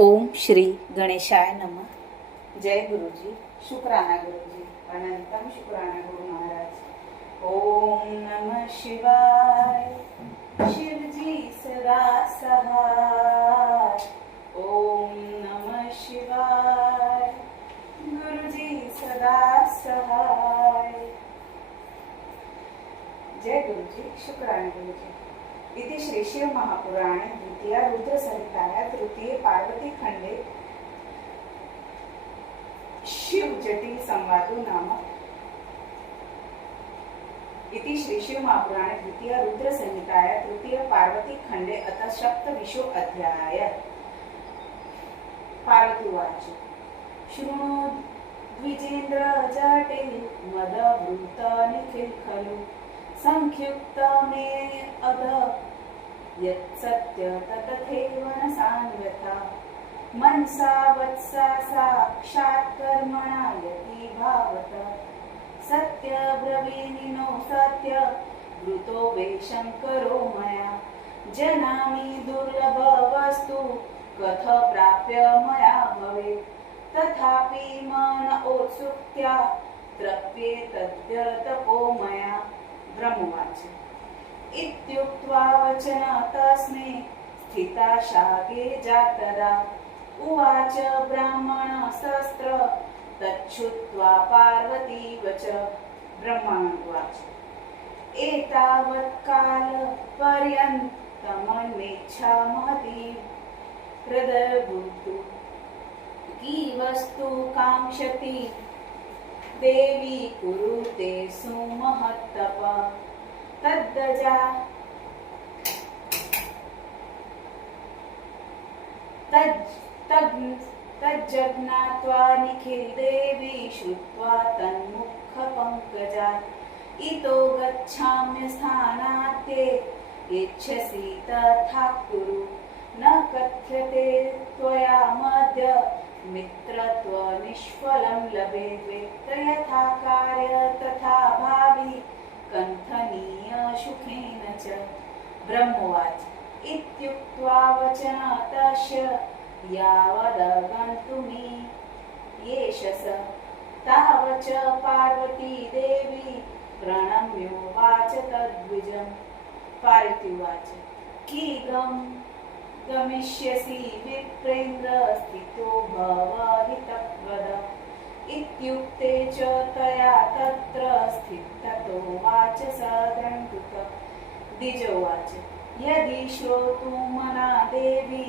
ओम श्री गणेशाय नमः। जय गुरुजी, शुक्राना गुरुजी, अनंतम शुक्राना गुरु महाराज। ओम नमः शिवाय, शिवजी सदा सहाय। ओम नमः शिवाय, गुरुजी सदा सहाय। जय गुरुजी, शुक्राना गुरुजी। इति श्री शिव महापुराणे द्वितीय रुद्र संहिताया तृतीय पार्वती खंडे शिव जटिल संवादो नाम इति श्री शिव महापुराणे द्वितीय रुद्र संहिताया तृतीय पार्वती खंडे अथ सप्तविंशो अध्याय। पार्वती उवाच शृणु द्विजेन्द्र जटिल मदवृत निखिल खलु संख्युक्त मे अध यत्सत्य तथैव न सान्यथा मनसा वत्सा साक्षात् कर्मणा यति भावत सत्य ब्रवीमिनो सत्य वृतो वेशं करो मया जनामि दुर्लभ वस्तु कथ प्राप्य मया भवेत् तथापि मन औत्सुक्या तृप्ये तद्य तपो मया। ब्रह्मवाच इत्युक्त्वा वचन तस्मै स्थिता शाके जातरा उवाच ब्राह्मण शस्त्र तच्छ्रुत्वा पार्वती वच। ब्रह्मणोवाच एतावत् काल पर्यन्तमन्वेच्छा महती हृदयभूतु की वस्तु काङ्क्षति देवी कुरुते सुमहत्तप तद्दजा तज्जज्ञात्वा निखिल देवी श्रुत्वा तन्मुख पंकजात् इतो गच्छाम्य स्थानात्ते इच्छसि तथा कुरु न कथ्यते त्वया मध्य मित्रत्व निष्फलं लभेत् यथा कार्य तथा भावी कण्ठनीय सुखेन च। ब्रह्मोवाच इत्युक्त्वा वचन तस्य यावदगन्तुमि येषस तावच पार्वती देवी प्रणम्योवाच तद्विजम्। पार्वती उवाच कीगं गमिष्यसि विप्रेन्द्र स्थितो भव हितवद इत्युक्ते च तया तत्र स्थिततोवाच स दण्डुक। द्विजोवाच यदि श्रोतुमना देवी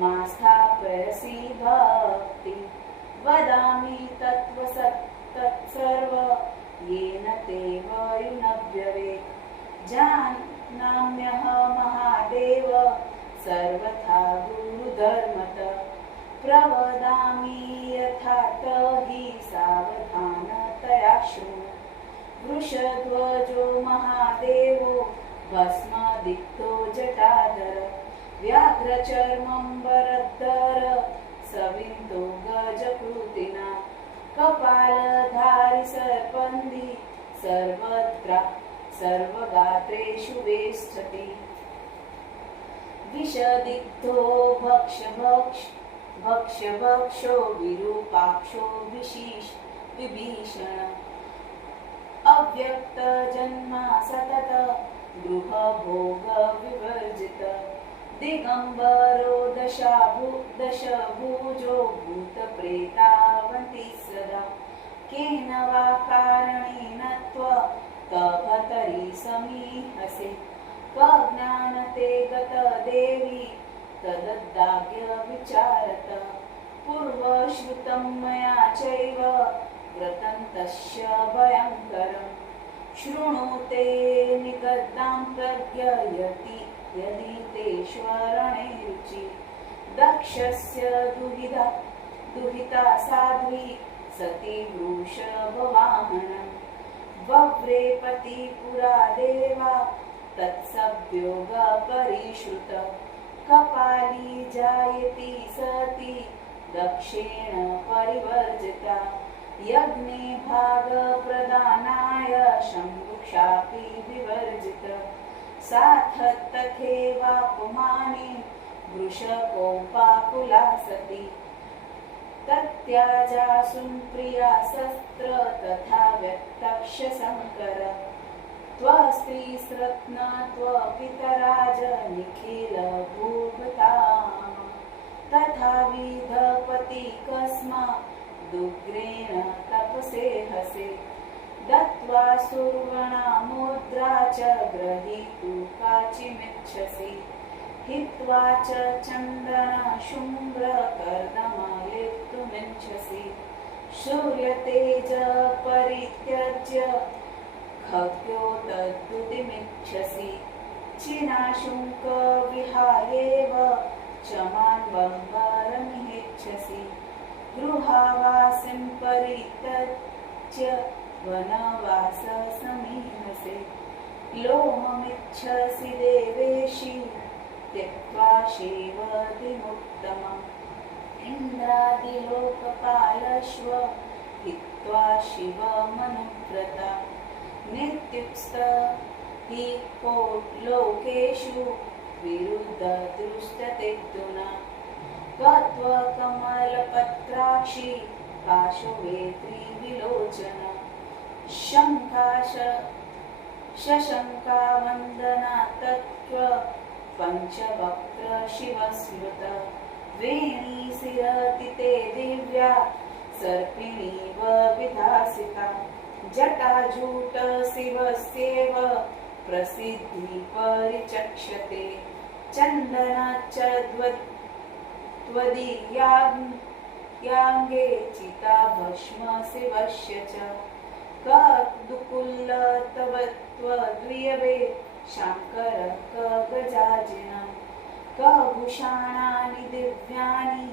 मा स्थापयसि भक्ति वदामि तत्सर्व येन ते वयुनव्यवेत् जानाम्यह महादेव सर्वथा गुरुधर्मत प्रवदामि यथा हि सावधानतया शृणु। वृषध्वजो महादेवो भस्मदिक्तो जटाधर व्याघ्रचर्मम्बरधर सविन्तो गजकृतिना कपालधारि सर्पन्दी सर्वगात्रेषु वेष्ठति विषदिग्धो भक्ष्यभक्षो विरूपाक्षो विभीषण अव्यक्त जन्मा सतत गृहभोग विवर्जित दिगंबरो दशभुजो भूतप्रेतावन्ति सदा केन वा कारणेन तभतरि समीहसे ज्ञानते गत देवी तददाग्य विचारत पूर्वश्रुतं मया चैव व्रतन्तस्य भयङ्करं शृणुते निगद्दां प्रज्ञयति यदि तेष्वरणे रुचि दक्षस्य दुहिता साध्वी सती वृषभवाहनं वव्रेपति पुरा देवा तत्सव्योग परिश्रुत कपाली जायति सती दक्षेण परिवर्जिता यज्ञे भाग प्रदानाय शंभुक्षापि विवर्जित साथ तथैवापमाने वृषकोपाकुला सती तत्याजासुं प्रिया शस्त्र तथा व्यक्तक्ष शंकर त्वस्त्रीस्रत्ना त्वपितराज निखिल भूभृता तथा विधपति कस्मा दुग्रेण तपसे हसे दत्त्वा सुवर्णा मुद्रा च ग्रहीतु काचिमिच्छसि हित्वा च चन्दन शुभ्र कर्दमलिप्तुमिच्छसि सूर्यतेज परित्यज्य खग्यो तद्दुतिमिच्छसि चिनाशुङ्क विहायेव चमान् बम्बरमिच्छसि गृहावासिं परित्यज्य वनवाससमीहसे लोममिच्छसि देवेशि त्यक्त्वा शिवतिमुत्तमम् इन्द्रादिलोकपालश्व हित्वा शिवमनुव्रता नित्युक्स्त हि लोकेषु विरुद्धदृष्टते दुना कमलपत्राक्षी पाशुवेत्री विलोचन शशङ्कावन्दना तत्त्व पञ्चवक्त्र शिवस्मृत वेणीशिरति ते दिव्या सर्पिणीव विधासिता जटाजूट शिवस्येव प्रसिद्धि परिचक्षते चन्दनाच्च त्वदीयाङ्गे चिता भस्म शिवस्य च कदुकुल तव त्वद्वियवे शाङ्कर गजाजिनं कभूषणानि दिव्यानि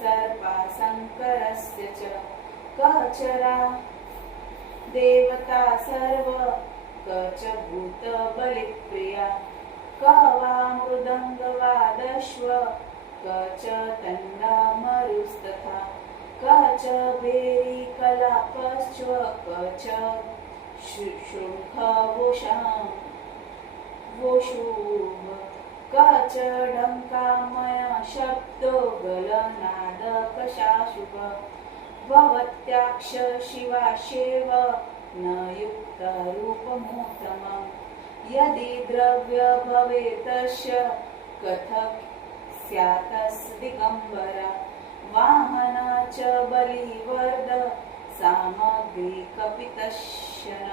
सर्पाशङ्करस्य च कचरा देवता सर्व च भूतबलिप्रिया वा मृदङ्गवादश्व च तण्डामरुस्तथा च भेरीकलापश्च च शृङ्खवोषुः च डङ्कामय शब्दो गलनादकशाशुभ भवत्याक्ष शिवाशेव न युक्तरूपमोत्तमम् यदि द्रव्य भवेतस्य कथं स्यात्दिगम्बरा वाहन च बलिवर्द सामग्री कपितश्यन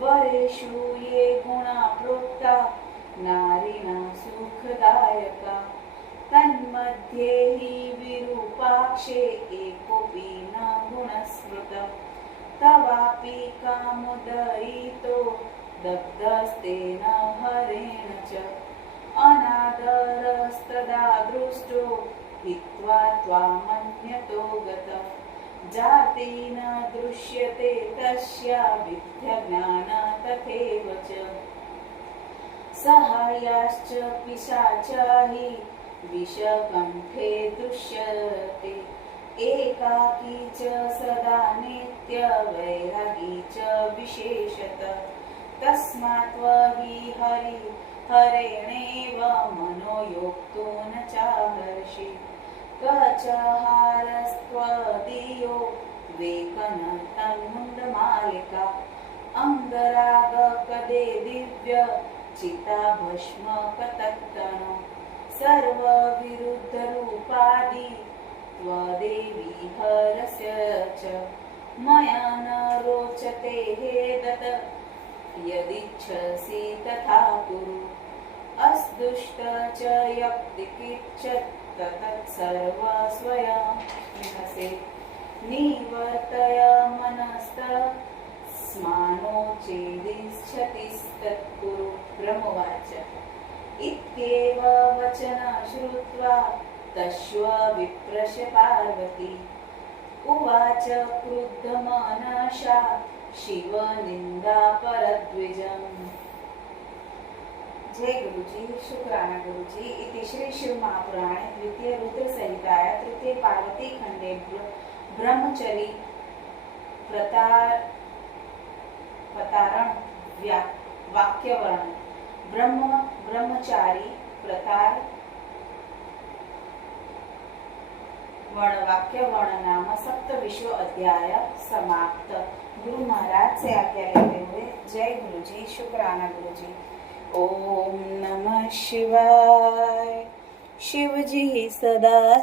वरेषु ये गुणा प्रोक्ता नारिणा सुखदायका तन्मध्ये हि विरूपाक्षे एकोऽपि न गुणस्मृत तवापि कामुदयितो दग्धस्तेन हरेण च अनादरस्तदा दृष्टो हित्वा त्वामन्यतो गतः जाति न दृश्यते तस्य विद्यज्ञान तथैव च सहायाश्च पिशाचा हि विषकण्ठे दृश्यते एकाकी च सदा नित्य वैरागी च विशेषतः तस्मात् हि हरेणेव मनोयोक्तो न चाहर्षि कचहारस्त्वदीयो वेकनतन्मुण्डमालिका अङ्गरागकदे दिव्य चिता भस्म कतत्तनो सर्वविरुद्धरूपादि त्वदेवी हरस्य च मया न रोचते हे दत्त यदिच्छसि तथा कुरु अस्दुष्ट च यक्तिकिच्च तत्सर्व स्वयं विहसे निवर्तय मनस्तस्मानो चेदिच्छतिस्तत्कुरु ब्रह्मवाच इत्येव वचन श्रुत्वा तस्य विप्रश पार्वती उवाच क्रुद्धमनसा शिव निंदा परद्विजम्। जय गुरुजी, शुक्राना गुरुजी। इति श्री शिव महापुराणे द्वितीय रुद्र संहिताया तृतीय पार्वती खंडे ब्रह्मचरी प्रतारण वाक्यवर्ण ब्रह्मचारी प्रतार वण वाक्य वण नाम सप्त विश्व अध्याय समाप्त। गुरु महाराज से आज्ञा लेते हुए जय गुरु जी, शुक्राना गुरु जी। ओम नमः शिवाय। शिव जी सदा